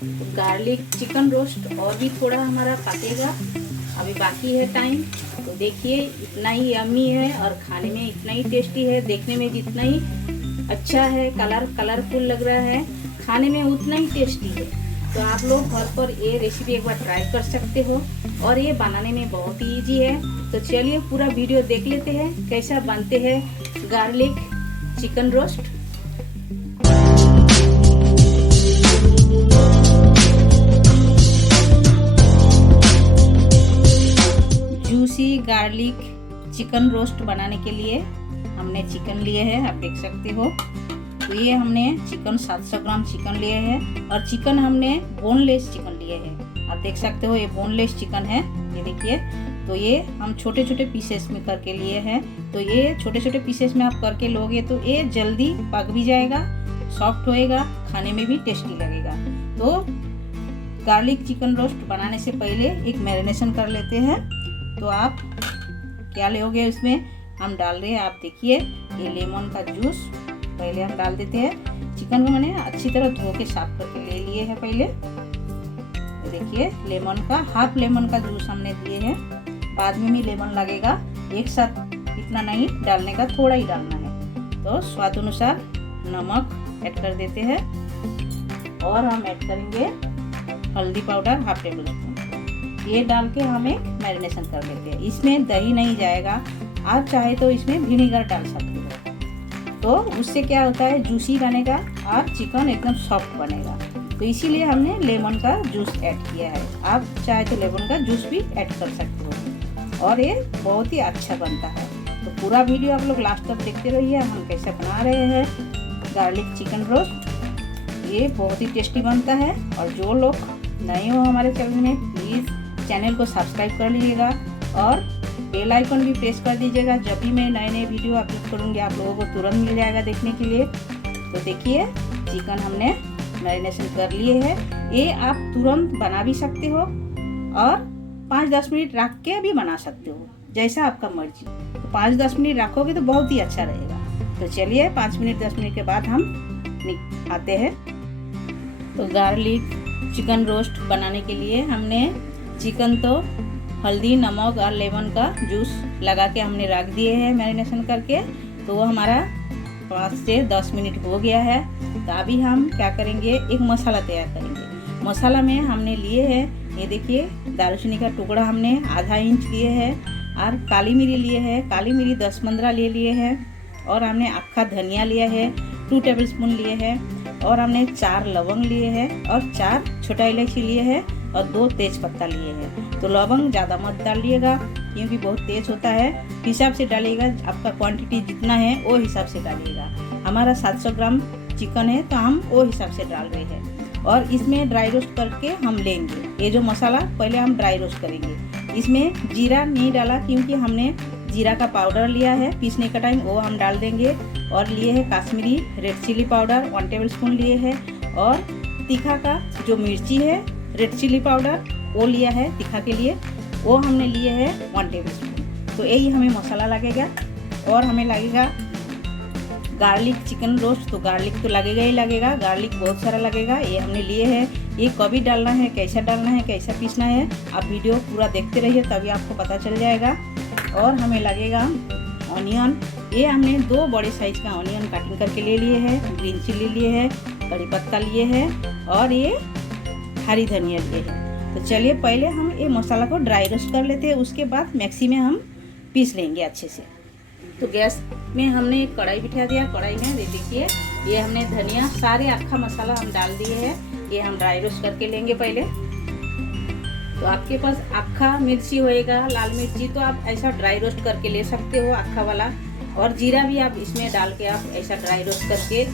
तो garlic chicken roast और भी थोड़ा हमारा पकेगा, अभी बाकी है टाइम। तो देखिए इतना ही यम्मी है और खाने में इतना ही टेस्टी है, देखने में जितना ही अच्छा है, कलरफुल लग रहा है, खाने में उतना ही टेस्टी है। तो आप लोग घर पर ये रेसिपी एक बार ट्राई कर सकते हो और ये बनाने में बहुत ही ईजी है। तो चलिए पूरा वीडियो देख लेते हैं कैसा बनते हैं garlic chicken roast. Juicy garlic chicken roast बनाने के लिए हमने चिकन लिए हैं, आप देख सकते हो। तो ये हमने चिकन 700 ग्राम चिकन लिए हैं और चिकन हमने बोनलेस चिकन लिए हैं, आप देख सकते हो। ये बोनलेस चिकन है, ये देखिए। तो ये हम छोटे छोटे पीसेस में करके लिए हैं। तो ये छोटे छोटे पीसेस में आप करके लोगे तो ये जल्दी पक भी जाएगा, सॉफ्ट होएगा, खाने में भी टेस्टी लगेगा। तो गार्लिक चिकन रोस्ट बनाने से पहले एक मैरिनेशन कर लेते हैं। तो आप क्या लोगे, उसमें हम डाल रहे हैं, आप देखिए ये लेमन का जूस पहले हम डाल देते हैं। चिकन को मैंने अच्छी तरह धो के साफ करके ले लिए हैं पहले। देखिए लेमन का हाफ लेमन का जूस हमने दिए हैं, बाद में भी लेमन लगेगा, एक साथ इतना नहीं डालने का, थोड़ा ही डालना है। तो स्वाद अनुसार नमक ऐड कर देते हैं और हम ऐड करेंगे हल्दी पाउडर हाफ टेबल स्पून। ये डाल के हम एक मैरिनेशन कर लेते हैं। इसमें दही नहीं जाएगा, आप चाहे तो इसमें विनेगर डाल सकते हो। तो उससे क्या होता है, जूसी बनेगा और चिकन एकदम सॉफ्ट बनेगा। तो इसीलिए हमने लेमन का जूस ऐड किया है, आप चाहे तो लेमन का जूस भी ऐड कर सकते हो और ये बहुत ही अच्छा बनता है। तो पूरा वीडियो आप लोग लास्ट तक देखते रहिए, हम कैसे बना रहे हैं गार्लिक चिकन रोस्ट। ये बहुत ही टेस्टी बनता है और जो लोग नए हो हमारे चैनल में प्लीज़ चैनल को सब्सक्राइब कर लीजिएगा और बेल आइकन भी प्रेस कर दीजिएगा। जब भी मैं नए नए वीडियो अपलोड करूँगी आप लोगों को तुरंत मिल जाएगा देखने के लिए। तो देखिए चिकन हमने मैरिनेशन कर लिए है, ये आप तुरंत बना भी सकते हो और 5-10 मिनट रख के भी बना सकते हो, जैसा आपका मर्जी। तो 5-10 मिनट रखोगे तो बहुत ही अच्छा रहेगा। तो चलिए 5 मिनट 10 मिनट के बाद हम आते हैं। तो गार्लिक चिकन रोस्ट बनाने के लिए हमने चिकन तो हल्दी नमक और लेमन का जूस लगा के हमने रख दिए हैं मैरिनेशन करके। तो वो हमारा 5 से 10 मिनट हो गया है। तो अभी हम क्या करेंगे, एक मसाला तैयार करेंगे। मसाला में हमने लिए हैं, ये देखिए दालचीनी का टुकड़ा हमने आधा इंच लिए है और काली मिरी लिए है, काली मिरी 10-15 ले लिए हैं और हमने अक्खा धनिया लिया है 2 टेबल स्पून लिए है और हमने 4 लवंग लिए हैं और 4 छोटा इलायची लिए है और 2 तेज पत्ता लिए हैं। तो लवंग ज़्यादा मत डालिएगा क्योंकि बहुत तेज होता है, हिसाब से डालिएगा, आपका क्वांटिटी जितना है वो हिसाब से डालिएगा। हमारा 700 ग्राम चिकन है तो हम वो हिसाब से डाल रहे हैं और इसमें ड्राई रोस्ट करके हम लेंगे। ये जो मसाला पहले हम ड्राई रोस्ट करेंगे। इसमें जीरा नहीं डाला क्योंकि हमने जीरा का पाउडर लिया है पीसने का टाइम, वो हम डाल देंगे। और लिए है Kashmiri red chilli powder 1 tablespoon लिए है और तीखा का जो मिर्ची है रेड चिली पाउडर वो लिया है तीखा के लिए, वो हमने लिए है 1 टेबल स्पून। तो यही हमें मसाला लगेगा और हमें लगेगा गार्लिक चिकन रोस्ट। तो गार्लिक तो लगेगा ही लगेगा, गार्लिक बहुत सारा लगेगा। ये हमने लिए है, ये कभी डालना है, कैसा डालना है, कैसा पीसना है, आप वीडियो पूरा देखते रहिए तभी आपको पता चल जाएगा। और हमें लगेगा ऑनियन, ये हमने 2 बड़े साइज का ऑनियन कटिंग करके ले लिए है, ग्रीन चिल्ली लिए है, कड़ी पत्ता लिए है और ये हरी धनिया लिए है। तो चलिए पहले हम ये मसाला को ड्राई रोस्ट कर लेते हैं, उसके बाद मिक्सी में हम पीस लेंगे अच्छे से। तो गैस में हमने एक कढ़ाई बिठा दिया, कढ़ाई में देखिए ये हमने धनिया सारे अक्खा मसाला हम डाल दिए हैं, ये हम ड्राई रोस्ट करके लेंगे पहले। तो आपके पास अक्खा मिर्ची होएगा, लाल मिर्ची, तो आप ऐसा ड्राई रोस्ट करके ले सकते हो अक्खा वाला। और जीरा भी आप इसमें डाल के आप ऐसा ड्राई रोस्ट करके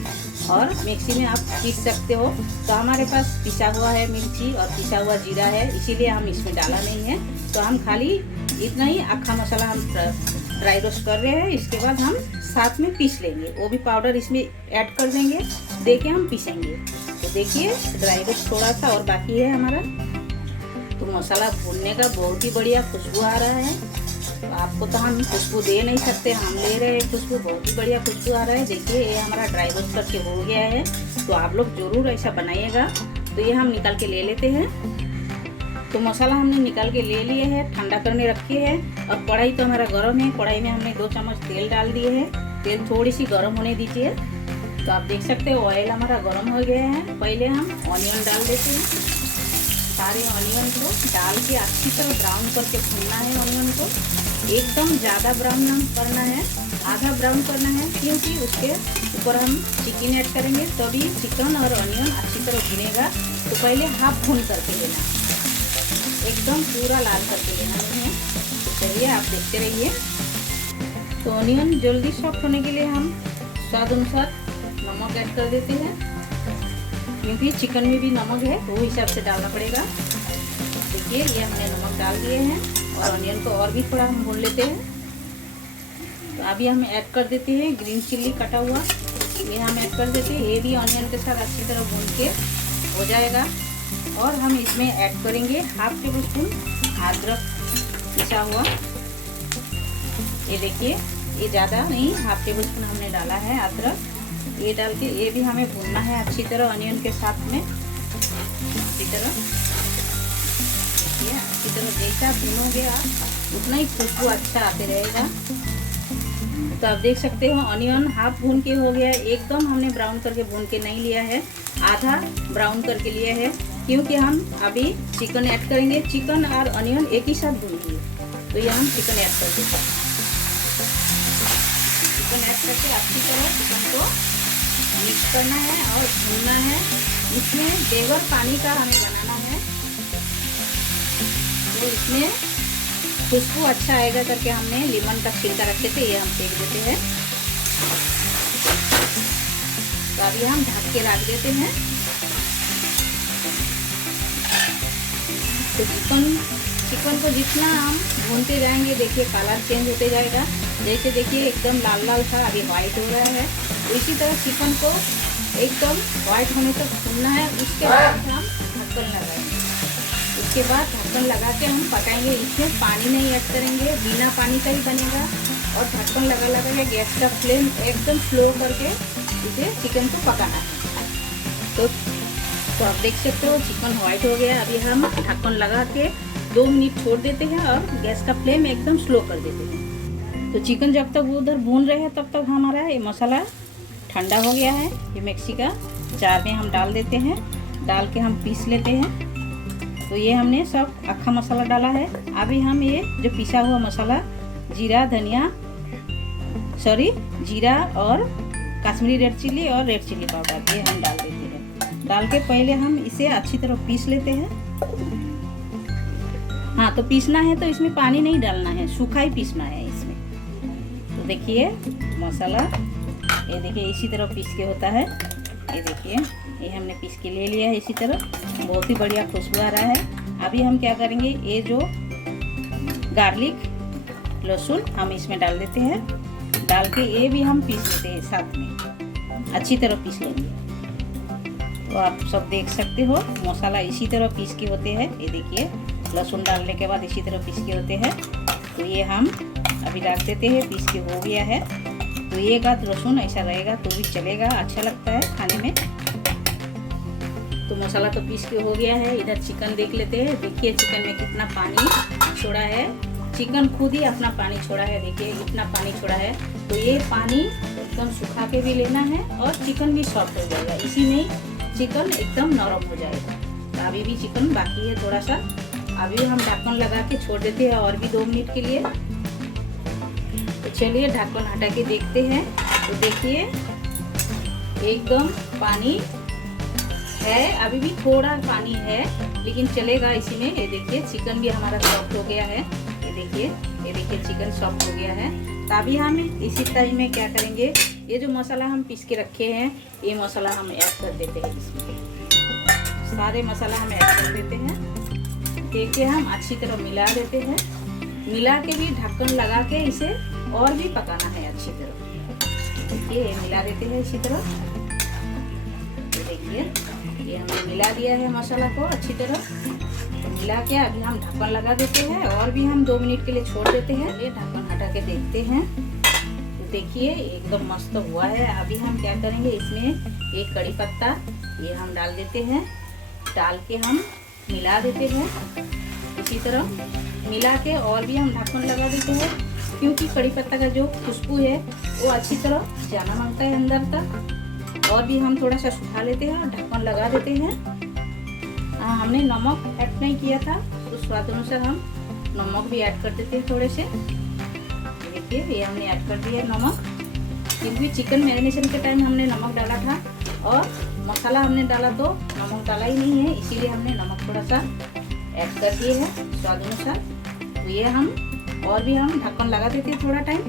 और मिक्सी में आप पीस सकते हो। तो हमारे पास पिसा हुआ है मिर्ची और पिसा हुआ जीरा है, इसीलिए हम इसमें डाला नहीं है। तो हम खाली इतना ही अक्खा मसाला हम ड्राई रोस्ट कर रहे हैं, इसके बाद हम साथ में पीस लेंगे, वो भी पाउडर इसमें ऐड कर देंगे, देके हम पीसेंगे। तो देखिए ड्राई रोस्ट थोड़ा सा और बाकी है हमारा। तो मसाला भूनने का बहुत ही बढ़िया खुशबू आ रहा है। तो आपको तो हम खुशबू दे नहीं सकते, हम ले रहे हैं खुशबू, बहुत ही बढ़िया खुशबू आ रहा है। देखिए ये हमारा ड्राई रोस्ट करके हो गया है। तो आप लोग ज़रूर ऐसा बनाइएगा तो ये हम निकाल के ले लेते हैं। तो मसाला हमने निकाल के ले लिए हैं, ठंडा करने रखे हैं। और कढ़ाई तो हमारा गर्म है, कढ़ाई में हमने 2 चम्मच तेल डाल दिए हैं। तेल थोड़ी सी गर्म होने दीजिए। तो आप देख सकते हो ऑयल हमारा गर्म हो गया है। पहले हम ऑनियन डाल देते हैं। सारे ऑनियन को डाल के अच्छी तरह ब्राउन करके भूनना है। ऑनियन को एकदम ज़्यादा ब्राउन ना करना है, आधा ब्राउन करना है, क्योंकि उसके ऊपर हम चिकन ऐड करेंगे, तभी चिकन और ऑनियन अच्छी तरह भुनेगा। तो पहले हाफ भून करके लेना, एकदम पूरा लाल करके लेना नहीं है। चलिए आप देखते रहिए। तो ऑनियन जल्दी सॉफ्ट होने के लिए हम स्वाद अनुसार नमक ऐड कर देते हैं, क्योंकि चिकन में भी नमक है, वो हिसाब से डालना पड़ेगा। देखिए ये हमने नमक डाल दिए हैं और ऑनियन को और भी थोड़ा हम भून लेते हैं। तो अभी हम ऐड कर देते हैं ग्रीन चिल्ली कटा हुआ, ये हम ऐड कर देते हैं। ये भी ऑनियन के साथ अच्छी तरह भून के हो जाएगा। और हम इसमें ऐड करेंगे हाफ टेबल स्पून अदरक पिसा हुआ। ये देखिए, ये ज़्यादा नहीं, हाफ टेबल स्पून हमने डाला है अदरक। ये डाल के ये भी हमें भूनना है अच्छी तरह ऑनियन के साथ में, अच्छी तरह। देखिए अच्छी तरह जैसा भूनोगे आप उतना ही खुशबू अच्छा आते रहेगा। तो आप देख सकते हो ऑनियन हाफ भून के हो गया है। एकदम हमने ब्राउन करके भून के नहीं लिया है, आधा ब्राउन करके लिया है, क्योंकि हम अभी चिकन ऐड करेंगे। चिकन और ऑनियन एक ही साथ भूनेंगे, तो ये हम चिकन ऐड कर देते हैं। चिकन ऐड करके अच्छी तरह चिकन को मिक्स करना है और भूनना है। इसमें बगैर पानी का हमें बनाना है, तो इसमें खुशबू अच्छा आएगा करके हमने लेमन का छिलका रखे थे, ये हम फेंक देते हैं। तो अभी हम ढक के रख देते हैं। तो चिकन को जितना हम भूनते जाएंगे, देखिए कलर चेंज होते जाएगा। जैसे देखिए एकदम लाल लाल था, अभी वाइट हो रहा है। तो इसी तरह चिकन को एकदम वाइट होने तक भूनना है। उसके बाद हम ढक्कन लगाएंगे। उसके बाद ढक्कन लगा के हम पकाएंगे। इसमें पानी नहीं ऐड करेंगे, बिना पानी का ही बनेगा। और ढक्कन लगा के गैस का फ्लेम एकदम स्लो करके इसे चिकन को पकाना है। तो आप देख सकते हो चिकन वाइट हो गया। अभी हम ढक्कन लगा के 2 मिनट छोड़ देते हैं और गैस का फ्लेम एकदम स्लो कर देते हैं। तो चिकन जब तक उधर भून रहे हैं तब तक हमारा ये मसाला ठंडा हो गया है। ये मिक्सी का जार में हम डाल देते हैं, डाल के हम पीस लेते हैं। तो ये हमने सब अक्खा मसाला डाला है। अभी हम ये जो पिसा हुआ मसाला जीरा और कश्मीरी रेड चिल्ली और रेड चिल्ली पाउडर, ये हम डाल देते हैं। डाल के पहले हम इसे अच्छी तरह पीस लेते हैं। हाँ, तो पीसना है तो इसमें पानी नहीं डालना है, सूखा ही पीसना है इसमें। तो देखिए मसाला, ये देखिए इसी तरह पीस के होता है। ये देखिए ये हमने पीस के ले लिया है इसी तरह, बहुत ही बढ़िया खुशबू आ रहा है। अभी हम क्या करेंगे, ये जो गार्लिक लहसुन हम इसमें डाल देते हैं। डाल के ये भी हम पीस लेते हैं साथ में, अच्छी तरह पीस लेंगे। तो आप सब देख सकते हो मसाला इसी तरह पीस के होते हैं। ये देखिए लहसुन डालने के बाद इसी तरह पीस के होते हैं। तो ये हम अभी डाल देते हैं, पीस के हो गया है। तो एक आध लहसुन ऐसा रहेगा तो भी चलेगा, अच्छा लगता है खाने में। तो मसाला तो पीस के हो गया है। इधर चिकन देख लेते हैं। देखिए चिकन में कितना पानी छोड़ा है, चिकन खुद ही अपना पानी छोड़ा है। देखिए इतना पानी छोड़ा है। तो ये पानी एकदम सुखा के भी लेना है और चिकन भी सॉफ्ट हो जाएगा, इसी में चिकन एकदम नरम हो जाएगा। तो अभी भी चिकन बाकी है थोड़ा सा, अभी हम ढक्कन लगा के छोड़ देते हैं और भी 2 मिनट के लिए। तो चलिए ढक्कन हटा के देखते हैं। तो देखिए एकदम पानी है, अभी भी थोड़ा पानी है लेकिन चलेगा इसी में। ये देखिए चिकन भी हमारा सॉफ्ट हो गया है। ये देखिए चिकन सॉफ्ट हो गया है। तो अभी हम इसी टाइम में क्या करेंगे, ये जो मसाला हम पीस के रखे हैं, ये मसाला हम ऐड कर देते हैं इसमें। सारे मसाला हम ऐड कर देते हैं। देखिए हम अच्छी तरह मिला देते हैं। मिला के भी ढक्कन लगा के इसे और भी पकाना है अच्छी तरह। देखिए मिला देते हैं इसी तरह। देखिए ये हमने मिला दिया है मसाला को अच्छी तरह। मिला के अभी हम ढक्कन लगा देते हैं और भी हम 2 मिनट के लिए छोड़ देते हैं। ये ढक्कन हटा के देखते हैं। तो देखिए एकदम मस्त हुआ है। अभी हम क्या करेंगे, इसमें एक कड़ी पत्ता ये हम डाल देते हैं। डाल के हम मिला देते हैं। इसी तरह मिला के और भी हम ढक्कन लगा देते हैं, क्योंकि कड़ी पत्ता का जो खुशबू है वो अच्छी तरह जाना मांगता है अंदर तक। और भी हम थोड़ा सा सुखा लेते हैं और ढक्कन लगा देते हैं। हमने नमक ऐड नहीं किया था, तो स्वाद अनुसार हम नमक भी ऐड कर देते हैं थोड़े से। देखिए ये हमने ऐड कर दिया नमक, क्योंकि चिकन मैरिनेशन के टाइम हमने नमक डाला था और मसाला हमने डाला तो नमक डाला ही नहीं है, इसीलिए हमने नमक थोड़ा सा ऐड कर दिए हैं स्वाद अनुसार। तो ये हम और भी हम ढक्कन लगा देते हैं थोड़ा टाइम।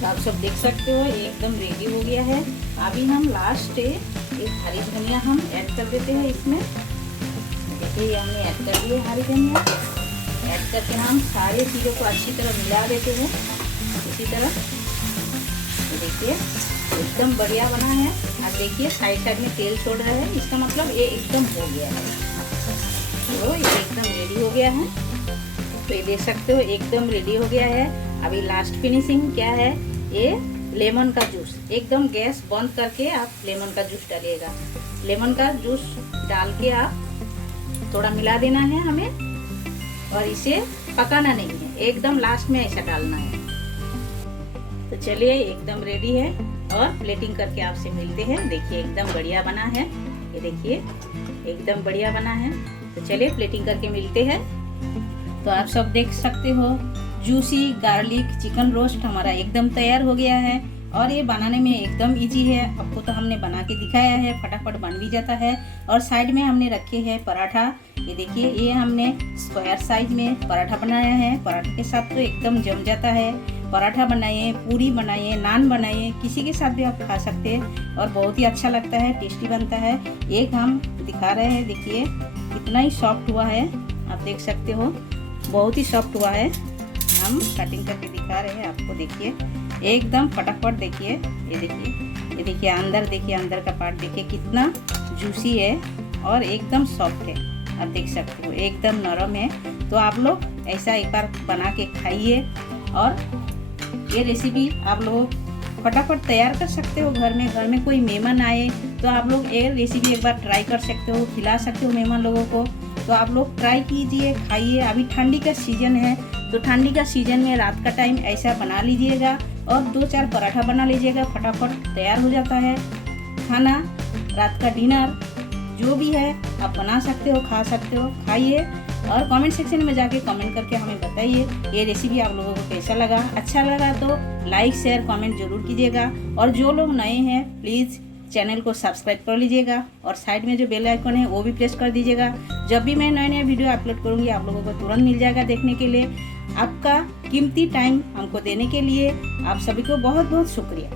तो आप सब देख सकते हो ये एकदम रेडी हो गया है। अभी हम लास्ट एक हरी धनिया हम ऐड कर देते हैं इसमें। देखिए ये हमने ऐड कर दिया हरी धनिया। ऐड करके हम सारे चीज़ों को अच्छी तरह मिला देते हैं इसी तरह। तो देखिए एकदम बढ़िया बना है। आप देखिए साइड साइड में तेल छोड़ रहा है, इसका मतलब ये एकदम हो गया है। तो ये एकदम रेडी हो गया है। तो ये देख सकते हो एकदम रेडी हो गया है। अभी लास्ट फिनिशिंग क्या है, ये लेमन का जूस। एकदम गैस बंद करके आप लेमन का जूस डालिएगा। लेमन का जूस डाल के आप थोड़ा मिला देना है हमें, और इसे पकाना नहीं है, एकदम लास्ट में ऐसा डालना है। तो चलिए एकदम रेडी है और प्लेटिंग करके आपसे मिलते हैं। देखिए एकदम बढ़िया बना है, ये देखिए एकदम बढ़िया बना है। तो चलिए प्लेटिंग करके मिलते हैं। तो आप सब देख सकते हो जूसी गार्लिक चिकन रोस्ट हमारा एकदम तैयार हो गया है, और ये बनाने में एकदम इजी है। आपको तो हमने बना के दिखाया है, फटाफट बन भी जाता है। और साइड में हमने रखे हैं पराठा। ये देखिए ये हमने स्क्वायर साइज में पराठा बनाया है। पराठे के साथ तो एकदम जम जाता है। पराठा बनाइए, पूरी बनाइए, नान बनाइए, किसी के साथ भी आप खा सकते हैं और बहुत ही अच्छा लगता है, टेस्टी बनता है। एक हम दिखा रहे हैं, देखिए कितना ही सॉफ्ट हुआ है, आप देख सकते हो बहुत ही सॉफ्ट हुआ है। हम कटिंग करके दिखा रहे हैं आपको, देखिए एकदम फटाफट। देखिए ये देखिए, ये देखिए अंदर, देखिए अंदर का पार्ट देखिए कितना जूसी है और एकदम सॉफ्ट है। आप देख सकते हो एकदम नरम है। तो आप लोग ऐसा एक बार बना के खाइए, और ये रेसिपी आप लोग फटाफट तैयार कर सकते हो घर में कोई मेहमान आए तो आप लोग ये रेसिपी एक बार ट्राई कर सकते हो, खिला सकते हो मेहमान लोगों को। तो आप लोग ट्राई कीजिए, खाइए। अभी ठंडी का सीजन है, तो ठंडी का सीजन में रात का टाइम ऐसा बना लीजिएगा और 2-4 पराठा बना लीजिएगा, फटाफट तैयार हो जाता है खाना। रात का डिनर जो भी है आप बना सकते हो, खा सकते हो, खाइए। और कमेंट सेक्शन में जाके कमेंट करके हमें बताइए ये रेसिपी आप लोगों को कैसा लगा। अच्छा लगा तो लाइक शेयर कमेंट जरूर कीजिएगा, और जो लोग नए हैं प्लीज़ चैनल को सब्सक्राइब कर लीजिएगा, और साइड में जो बेल आइकन है वो भी प्रेस कर दीजिएगा। जब भी मैं नया वीडियो अपलोड करूँगी आप लोगों को तुरंत मिल जाएगा देखने के लिए। आपका कीमती टाइम हमको देने के लिए आप सभी को बहुत बहुत शुक्रिया।